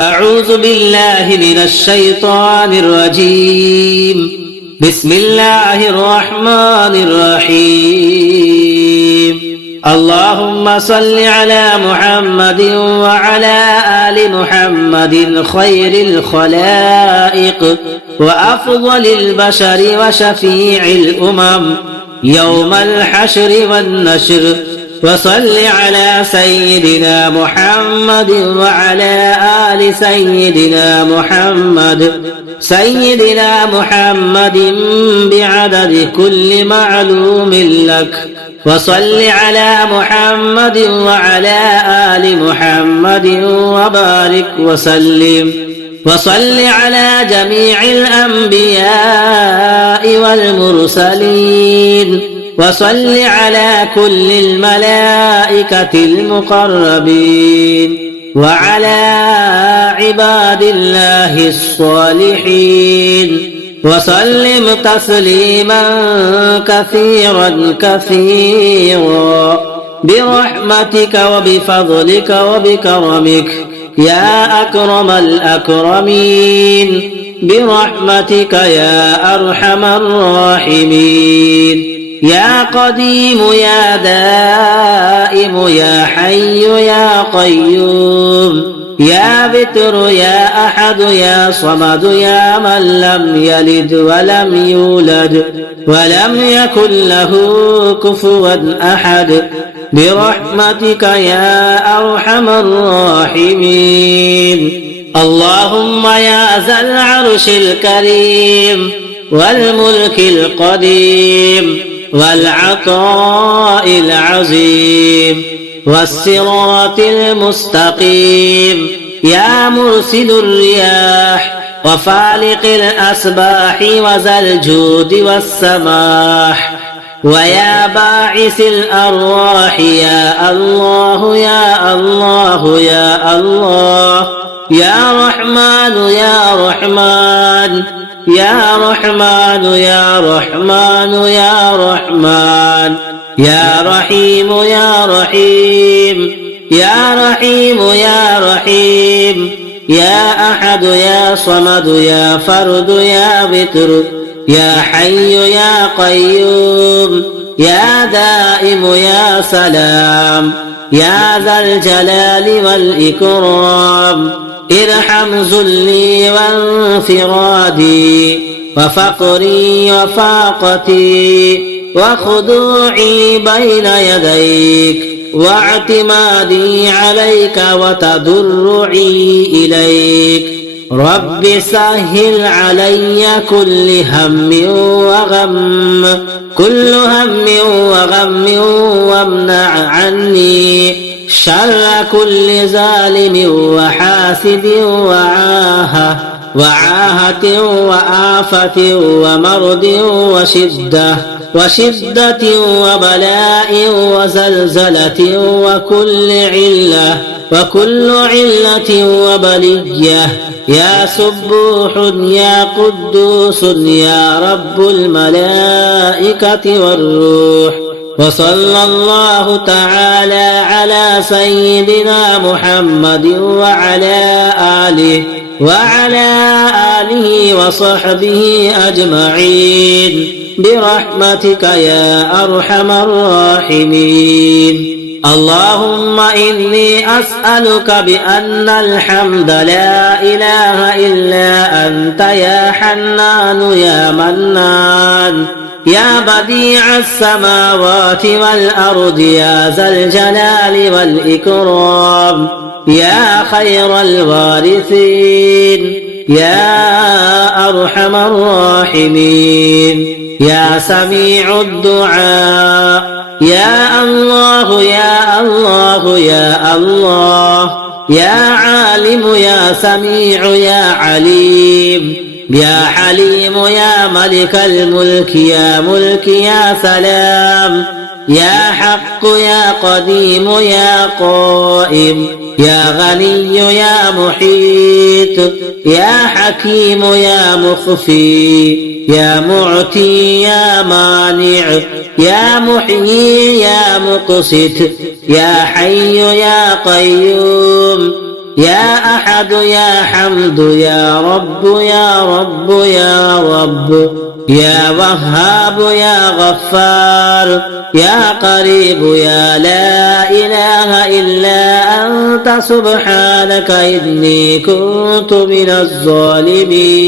أعوذ بالله من الشيطان الرجيم. بسم الله الرحمن الرحيم. اللهم صل على محمد وعلى آل محمد خير الخلائق وأفضل البشر وشفيع الأمم يوم الحشر والنشر. وصل على سيدنا محمد وعلى آل سيدنا محمد بعدد كل معلوم لك. وصل على محمد وعلى آل محمد وبارك وسلم. وصل على جميع الأنبياء والمرسلين. وصل على كل الملائكة المقربين وعلى عباد الله الصالحين وسلم تسليما كثيرا كثيرا برحمتك وبفضلك وبكرمك يا أكرم الأكرمين برحمتك يا أرحم الراحمين. يا قديم يا دائم يا حي يا قيوم يا بتر يا أحد يا صمد يا من لم يلد ولم يولد ولم يكن له كفوا أحد برحمتك يا أرحم الراحمين. اللهم يا ذا العرش الكريم والملك القديم والعطاء العظيم والصراط المستقيم يا مرسل الرياح وفالق الأصباح وذا الجود والسماح ويا باعث الأرواح يا الله يا الله يا الله يا رحمن يا رحمن يا رحمن يا رحمن يا رحمن يا رحيم يا رحيم يا رحيم يا رحيم يا أحد يا صمد يا فرد يا بتر يا حي يا قيوم يا دائم يا سلام يا ذا الجلال والإكرام. ارحم ذلي وانفرادي وفقري وفاقتي وخضوعي بين يديك واعتمادي عليك وتضرعي إليك. رب سهل علي كل هم وغم وامنع عني شر كل ظالم وحاسد وعاهة وآفة ومرض وشدة وبلاء وزلزلة وكل علة وبلية. يا سبوح يا قدوس يا رب الملائكة والروح. وصلى الله تعالى على سيدنا محمد وعلى آله وصحبه أجمعين برحمتك يا أرحم الراحمين. اللهم إني أسألك بأن الحمد لا إله إلا أنت يا حنان يا منان يا بديع السماوات والأرض يا ذا الجلال والإكرام يا خير الوارثين يا أرحم الراحمين يا سميع الدعاء يا الله يا الله يا الله يا عالم يا سميع يا عليم يا حليم يا ملك الملك يا ملك يا سلام يا حق يا قديم يا قائم يا غني يا محيط يا حكيم يا مخفي يا معطي يا مانع يا محيي يا مقسط يا حي يا قيوم يا أحد يا حمد يا رب يا رب يا رب يا وهاب يا غفار يا قريب يا لا إله إلا أنت سبحانك إني كنت من الظالمين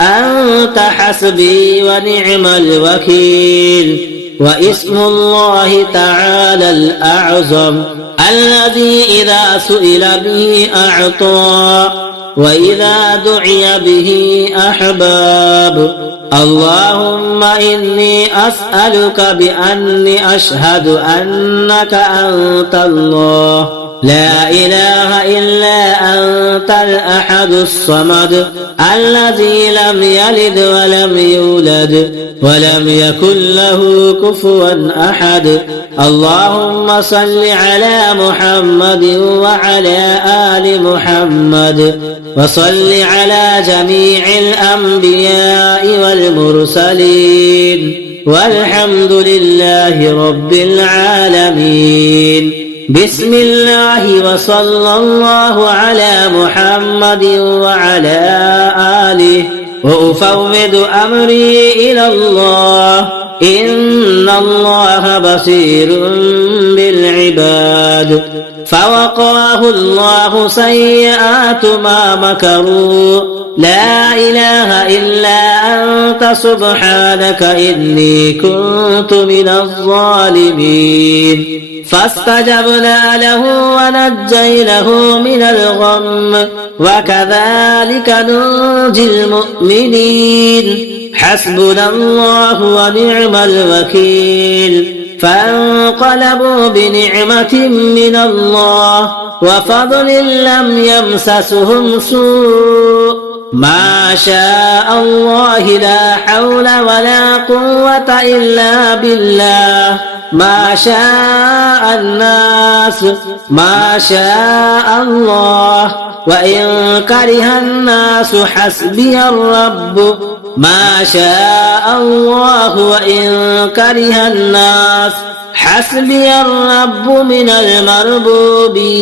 أنت حسبي ونعم الوكيل واسم الله تعالى الأعظم الذي إذا سئل به أعطى وإذا دعي به أحباب اللهم إني أسألك بأني أشهد أنك أنت الله لا إله إلا أنت الأحد الصمد الذي لم يلد ولم يولد ولم يكن له كفوا أحد اللهم صل على محمد وعلى آل محمد وصل على جميع الأنبياء والمرسلين والحمد لله رب العالمين بسم الله وصلى الله على محمد وعلى آله وأفوض أمري إلى الله إن الله بصير بالعباد فوقاه الله سيئات ما مكروا لا إله إلا أنت سبحانك إني كنت من الظالمين فاستجبنا له ونجيناه من الغم وكذلك ننجي المؤمنين حسبنا الله ونعم الوكيل فانقلبوا بنعمة من الله وفضل لم يمسسهم سوء ما شاء الله لا حول ولا قوة إلا بالله ما شاء الناس ما شاء الله وإن كره الناس حسبي الرب ما شاء الله وإن كره الناس حسبي الرب من المربوبين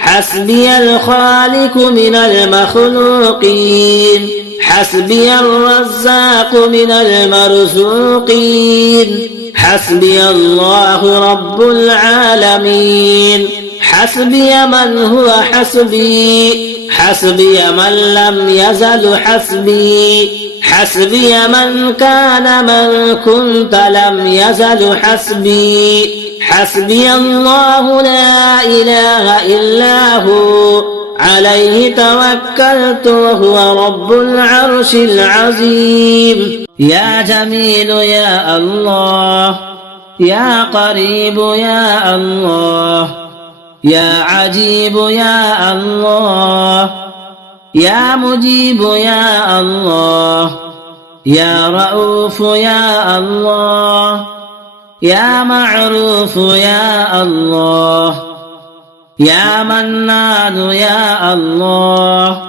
حسبي الخالق من المخلوقين حسبي الرزاق من المرزوقين حسبي الله رب العالمين حسبي من هو حسبي حسبي من لم يزل حسبي حسبي من كان من كنت لم يزل حسبي حسبي الله لا إله إلا هو عليه توكلت وهو رب العرش العظيم يا جميل يا الله يا قريب يا الله يا عجيب يا الله يا مجيب يا الله يا رؤوف يا الله يا معروف يا الله يا منان يا الله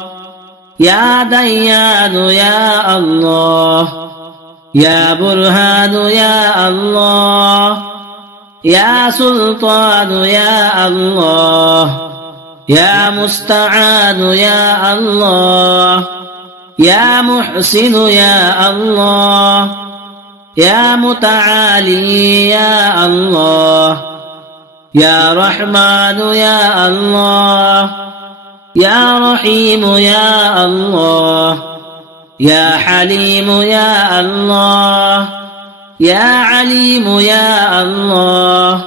يا ديان يا الله يا برهان يا الله يا سلطان يا الله يا مستعان يا الله يا محسن يا الله يا متعالي يا الله يا رحمن يا الله يا رحيم يا الله يا حليم يا الله يا عليم يا الله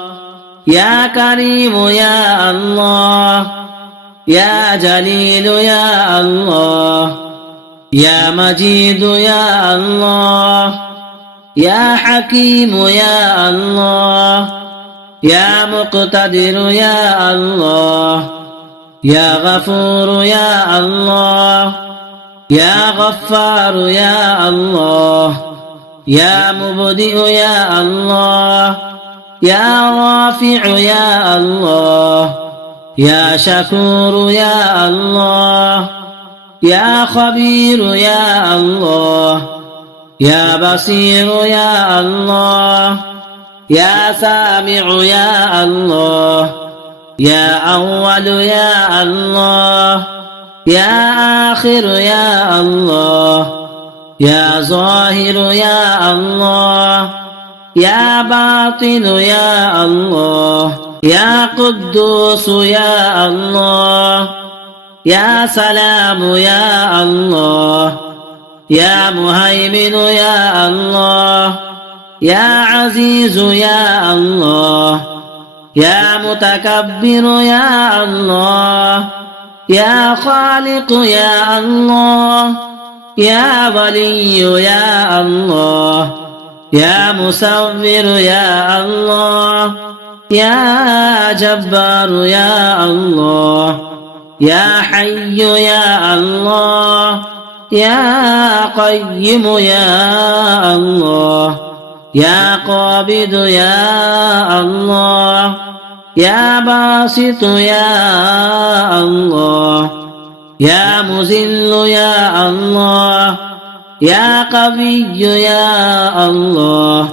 يا كريم يا الله يا جليل يا الله يا مجيد يا الله يا حكيم يا الله يا مقتدر يا الله يا غفور يا الله يا غفار يا الله يا مبدئ يا الله يا رافع يا الله يا شكور يا الله يا خبير يا الله يا بصير يا الله يا سامع يا الله يا أول يا الله، يا آخر يا الله، يا ظاهر يا الله، يا باطن يا الله، يا قدوس يا الله، يا سلام يا الله، يا مهيمن يا الله، يا عزيز يا الله، يا متكبر يا الله، يا خالق يا الله، يا ولي يا الله، يا مصور يا الله، يا جبار يا الله، يا حي يا الله، يا قيم يا الله، يا قابض يا الله، يا باسط يا الله، يا مذل يا الله، يا قوي يا الله،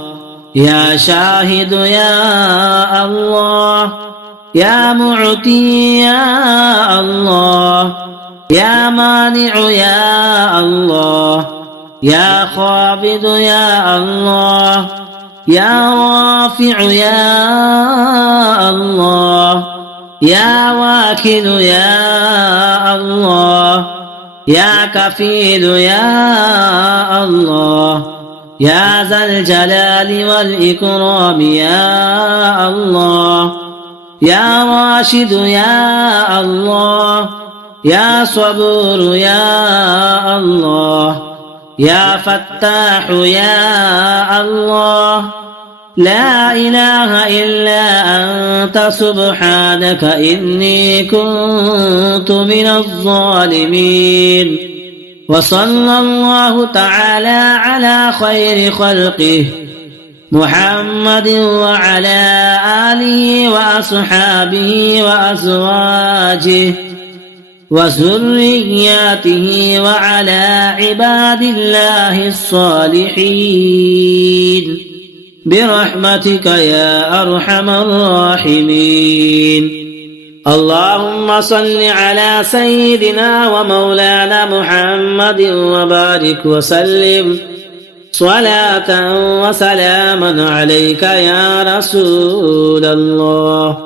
يا شاهد يا الله، يا معطي يا الله، يا مانع يا الله، يا خافض يا الله، يا رافع يا الله، يا واكل يا الله، يا كفيل يا الله، يا ذا الجلال والإكرام يا الله، يا راشد يا الله، يا صبور يا الله، يا فتاح يا الله، لا إله إلا أنت سبحانك إني كنت من الظالمين. وصلى الله تعالى على خير خلقه محمد وعلى آله وأصحابه وأزواجه وذرياته وعلى عباد الله الصالحين برحمتك يا أرحم الراحمين. اللهم صل على سيدنا ومولانا محمد وبارك وسلم صلاة وسلاما عليك يا رسول الله.